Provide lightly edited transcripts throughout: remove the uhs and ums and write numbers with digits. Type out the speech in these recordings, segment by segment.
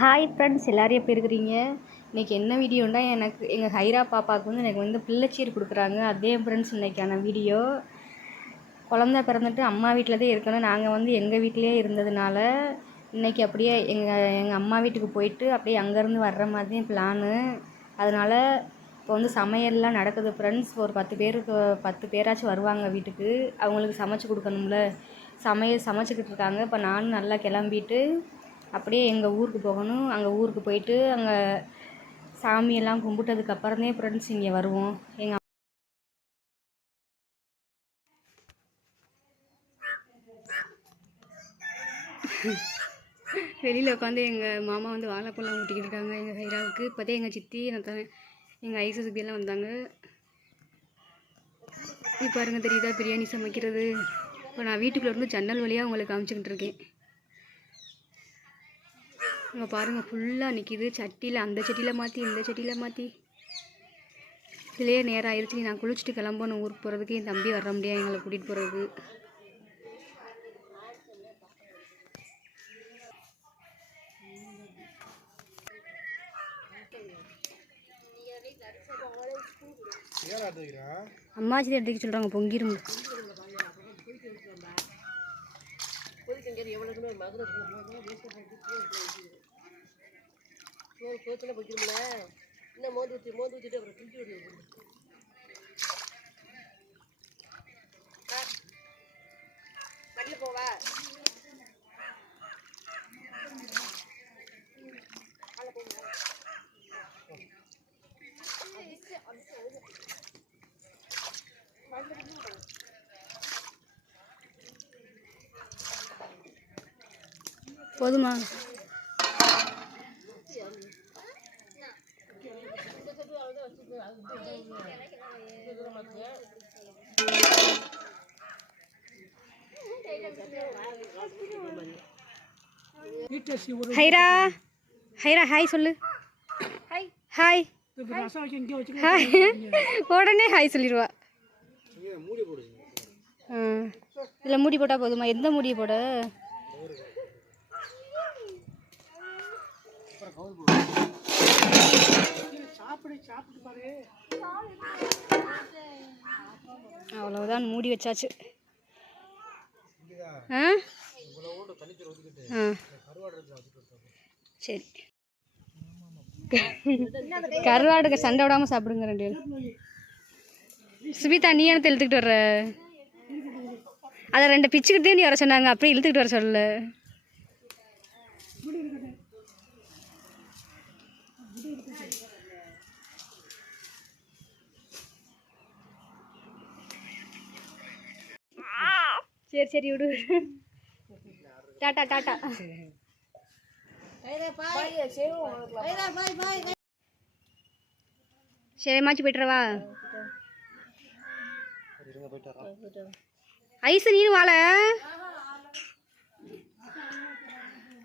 Hi friends, எல்லோரும் எப்படி இருக்கிறீங்க? இன்றைக்கி என்ன வீடியோன்னா, எங்கள் ஹைரா பாப்பாவுக்கு வந்து எனக்கு பிள்ளைச்சீர் கொடுக்குறாங்க. அதே ஃப்ரெண்ட்ஸ் இன்றைக்கான வீடியோ. குழந்த பிறந்துட்டு அம்மா வீட்டில் தான் இருக்கணும். நாங்கள் எங்கள் வீட்டிலே இருந்ததுனால இன்றைக்கி அப்படியே எங்கள் அம்மா வீட்டுக்கு போயிட்டு அப்படியே அங்கேருந்து வர்ற மாதிரி பிளானு. அதனால் இப்போ சமையல்லாம் நடக்குது ஃப்ரெண்ட்ஸ். ஒரு 10 பேராச்சும் வருவாங்க வீட்டுக்கு. அவங்களுக்கு சமைச்சு கொடுக்கணும்ல. சமைச்சிக்கிட்டு இருக்காங்க. இப்போ நானும் நல்லா கிளம்பிட்டு அப்படியே எங்கள் ஊருக்கு போகணும். அங்கே ஊருக்கு போயிட்டு அங்கே சாமியெல்லாம் கும்பிட்டதுக்கப்புறமே ஃப்ரெண்ட்ஸ் இங்கே வருவோம். வெளியில் உட்காந்து எங்கள் மாமா வாழைப்பழம் ஊட்டிக்கிட்டு இருக்காங்க எங்கள் ஹைராவுக்கு. இப்போதே எங்கள் சித்தி எங்கள் ஐசு சுத்தியெல்லாம் வந்தாங்க. இப்போ பாருங்கள், தெரியுதா பிரியாணி சமைக்கிறது. இப்போ நான் வீட்டுக்குள்ளே இருந்து ஜன்னல் வழியாக உங்களுக்கு காமிச்சிக்கிட்டு இருக்கேன். அங்கே பாருங்கள், ஃபுல்லாக நிற்கிது. சட்டியில் அந்த சட்டியில் மாற்றி இந்த சட்டியில் மாற்றி இதுலேயே நேரம் ஆயிடுச்சு. நான் குளிச்சுட்டு கிளம்பணும் ஊருக்கு போகிறதுக்கு. என் தம்பி வர முடியாது எங்களை கூட்டிகிட்டு போகிறதுக்கு. அம்மாச்சி எடுத்துக்க சொல்கிறாங்க, பொங்கிருங்க. கோத்துல போய்க்கிறோம்ல, இன்னும் மோந்து ஊற்றிட்டு அப்புறம் கிண்டி விடுவோம். வண்டியில் போவா போதுமா? ஹைரா ஹைரா ஹாய் சொல்லு. Hi hi hi. உடனே ஹாய் சொல்லிடுவா. இதில் மூடி போட்டால் போதுமா? எந்த மூடியை போட? அவ்வளவுதான், மூடி வச்சாச்சு. சரி, கருவாடுக்கு சண்டை விடாமல் சாப்பிடுங்க ரெண்டு பேரும். சுபிதா, நீ எனக்கு இழுத்துக்கிட்டு வர்ற? அதை 2 பிச்சுக்கிட்டே நீ வர சொன்னாங்க, அப்படியே இழுத்துக்கிட்டு வர சொல்லல. சரி சரி விடு. Tata tata. சரி மாச்சி போய்ட்டுறவா. ஐசு நீனு வாழ.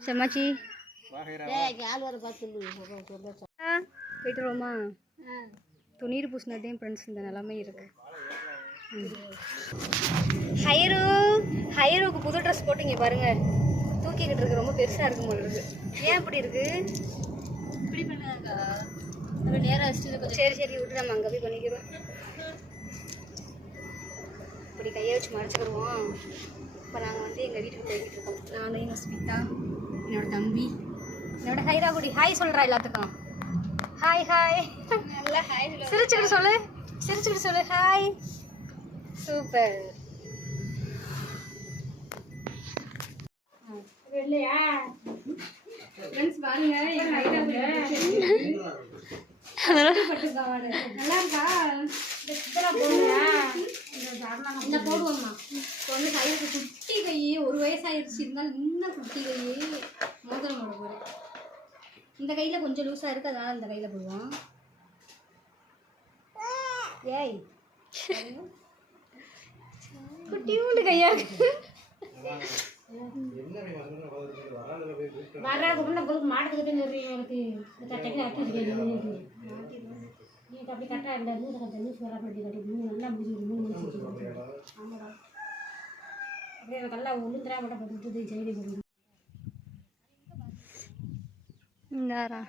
சமாச்சி போயிட்டு வருவோமா? துணீர் பூசினதே ஃப்ரெண்ட்ஸ் இந்த நிலமை இருக்கு. ஹைரோவுக்கு புது ட்ரெஸ் போட்டு இங்கே பாருங்க தூக்கிக்கிட்டு இருக்கு. ரொம்ப பெருசாக இருக்கும் போல இருக்கு. ஏன் இப்படி இருக்கு? இப்படி பண்ணாங்க நேராக வச்சுட்டு. சரி சரி விட்டு நம்ம அங்கே போய் பண்ணிக்கிறோம். இப்படி கையை வச்சு மறைச்சிக்கிடுவோம். இப்போ நாங்கள் எங்கள் வீட்டுக்கு போய்கிட்டு இருக்கோம். நான், எங்கள் ஸ்மிதா, என்னோட தம்பி, என்னோட ஹைரா குடி. ஹாய் சொல்கிறா எல்லாத்துக்கும். Hi hi. சிரிச்சுக்கிட்டு சொல்லு, சிரிச்சுக்கிட்டு சொல்லு. ஹாய். சூப்பர். இல்லையா ஃப்ரெண்ட்ஸ் பாருங்க, எங்க ஹைரா நல்லா இருக்கா? இதெல்லாம் போடுறியா? இந்த போடுவோம்மா. இப்போ ஹைருக்கு குட்டி கை, 1 வயசாயிருச்சு. இருந்தாலும் இன்னும் குட்டி கை. மோதிரம் போட போகிறேன். இந்த கையில் கொஞ்சம் லூஸாக இருக்குது, அதனால் இந்த கையில் போடுவோம். ஏய் குட்டியூண்டு கையா மாட்டுக்கிட்டே எனக்கு அப்படி கரெக்டாக இல்லை. நியூஸ் வராப்படி கட்டி நல்லா முடியுது. ஆமாடா, அப்படியே எனக்கு நல்லா உளுந்துரா மட்டும் போட்டு செய்தி போடுது. இந்தாரா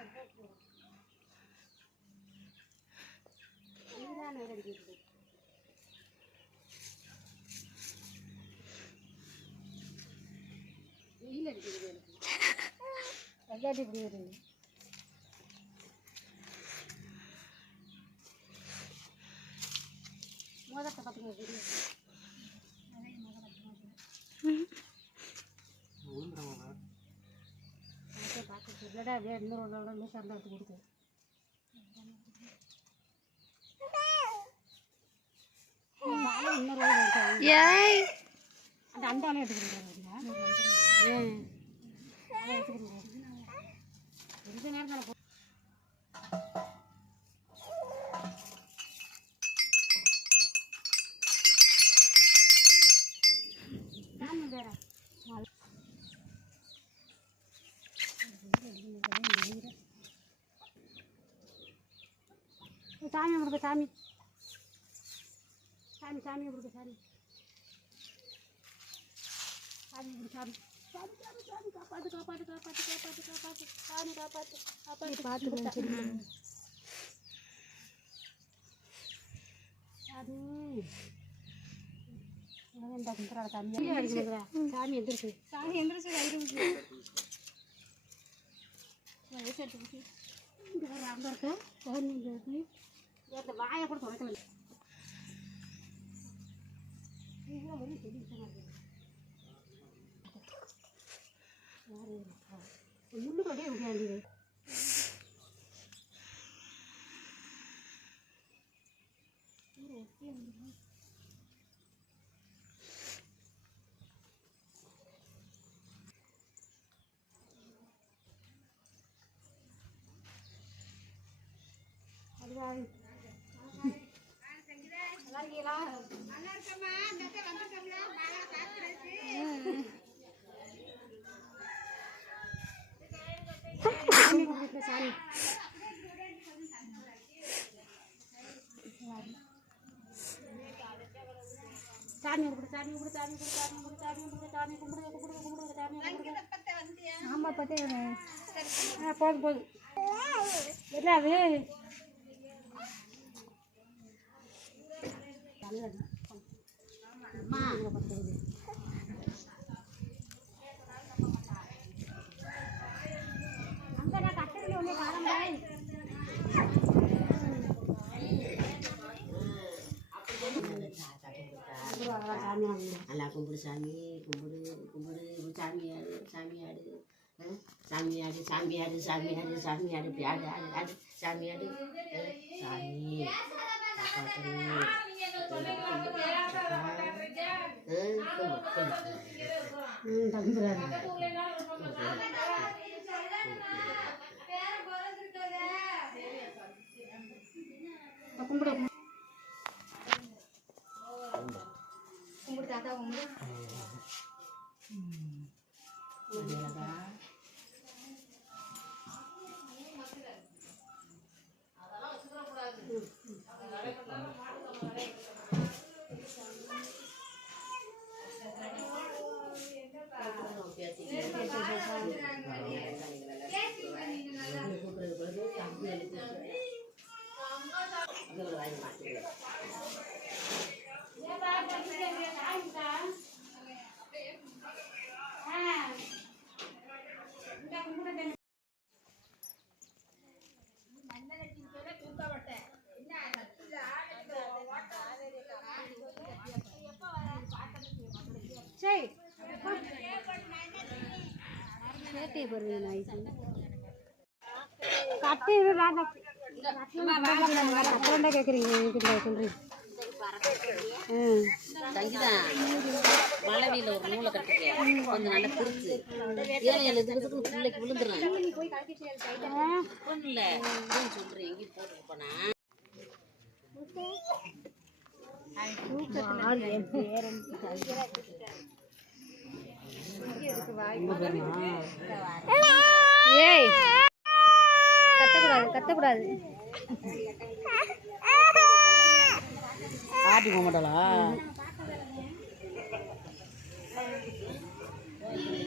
மோதத்தை பார்த்துக்கோ பார்த்துட்டு அப்படியே இன்னொரு லூஸ் அந்த எடுத்து கொடுத்து ஏய் அந்த அண்டாலே எடுத்து கொடுக்குறாங்க எந்த நேரம் வேற சாமி கொடுக்க சாமி சாமி சாமி கொடுக்க சாமி சாமி கொடு சாமி சாமி சாமி சாமி காப்பாற்று காப்பாற்று காப்பாற்று காப்பாற்று காப்பாற்று சாமி காப்பாற்று காப்பாற்று பார்த்து அது இந்த குந்தரா சாமி சாமி எந்திரிச்சு சாமி எந்திரிச்சு வயசு இங்கே வர அங்கே இருக்க இந்த வாயை கூட தொடக்கல முள்ளு கொண்டே முடியாது சாமி கும்பிடு சாமி கும்பிடு சாமி கும்பிடு சாமி கும்பிடு சாமி கும்பிடு சாமி கும்பிடு கும்பிடு கும்பிடு சாமி கும்பிடு ஆமாம் பார்த்தே போதும் போதும் இல்லை அது அம்மா அங்கே நான் கட்டத்தில் ஒன்றே காலம்பாய் நல்லா கும்பிடு சாமி கும்பிடு கும்பிடு சாமியாடு சாமியாடு சாமியாடு சாமியாடு சாமியாடு சாமியாடு இப்படி ஆடு ஆடு ஆடு சாமியாடு சாமி கும்பிடு கும்பிடு தாத்தா கும்பிடு சரி சேட்டை போடுவேன் கட்டி அப்புறம் தான் கேட்குறீங்க சொல்கிறேன் சங்கீதா மலவியில் ஒரு நூலை கட்டிக்க கொஞ்சம் நல்லா பிரிச்சு ஏன் எழுதுறதுக்கு பிள்ளைக்கு விழுந்துடுறேன் இல்லை சொல்கிறேன் எங்கேயும் போட்டு போனா ஏய் கத்தக்கூடாது கத்தக்கூடாது பாட்டி போக மாட்டாளா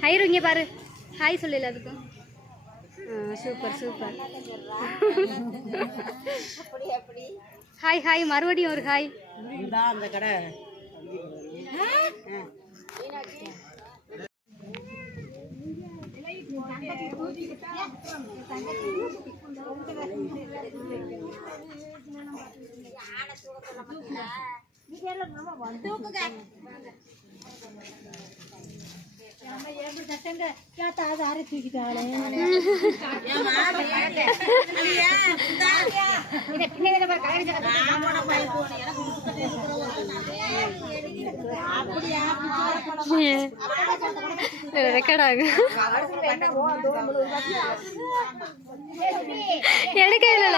ஹைரு இங்கே பாரு ஹாய் சொல்லல அதுக்கும் சூப்பர் சூப்பர். ஹாய் ஹாய், மறுபடியும் ஒரு ஹாய். அந்த கடை ரெக்கார்ட் ஆகும். எடுக்க இல்ல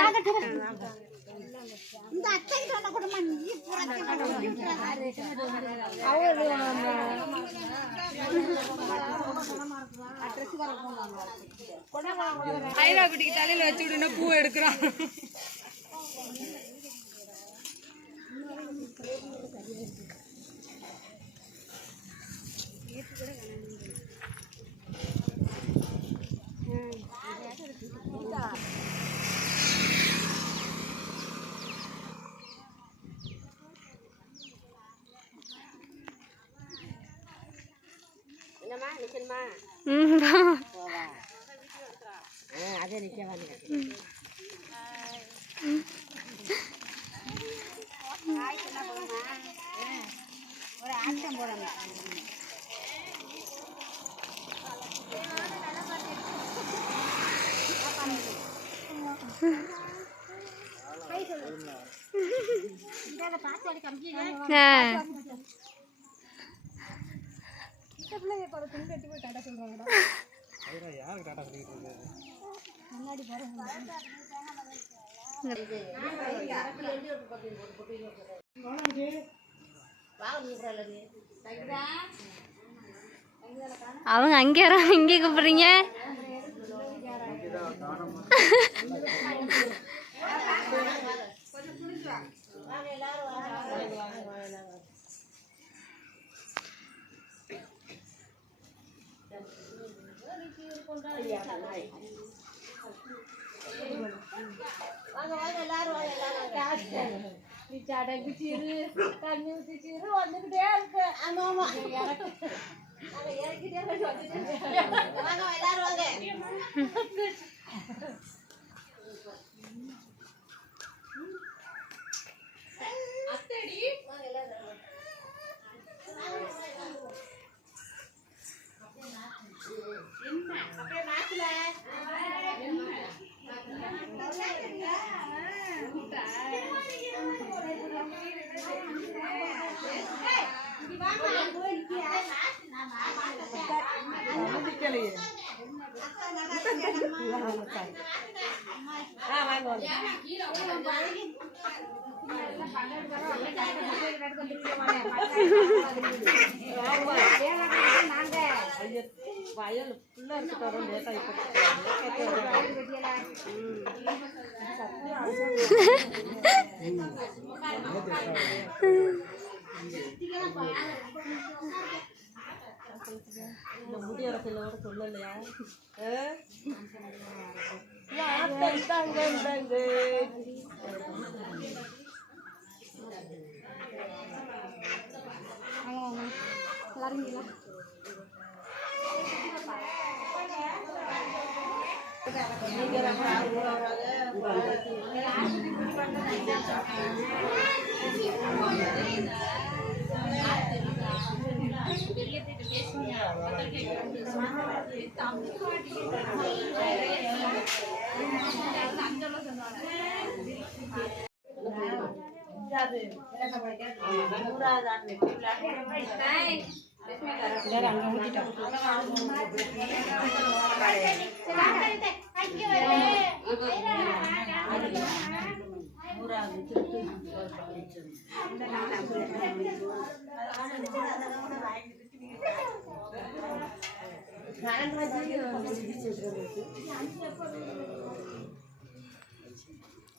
ஐரா குட்டிக்கு தலையில வச்சு விடுனா பூ எடுக்கிறான். அதே நிற்க ஒரு ஆட்டம் போடணும். அவங்க அங்கே இங்கே கூப்பிடுறீங்க. வந்துகிட்டே இருக்கு. ஆமா ஆமா வயல் ஃபுல்லா இருக்கு. லேட்டா இந்த முடியோட பிள்ளோட சொல்லலையா?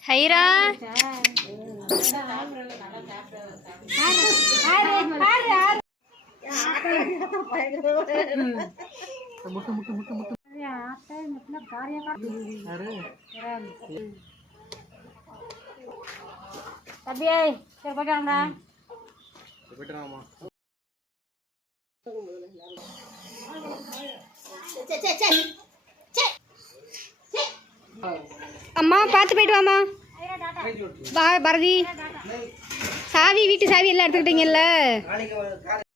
ஹைரா முட்டு முட்டு முட்டு முட்டு பார்த்தேன் இந்த பிள்ளை காரியம் தம்பியே சரி போயிட்டாங்கடா. அம்மா பார்த்து போயிட்டு வாம்மா. பரதி சாவி வீட்டு சாவி எல்லாம் எடுத்துக்கிட்டீங்கல்ல.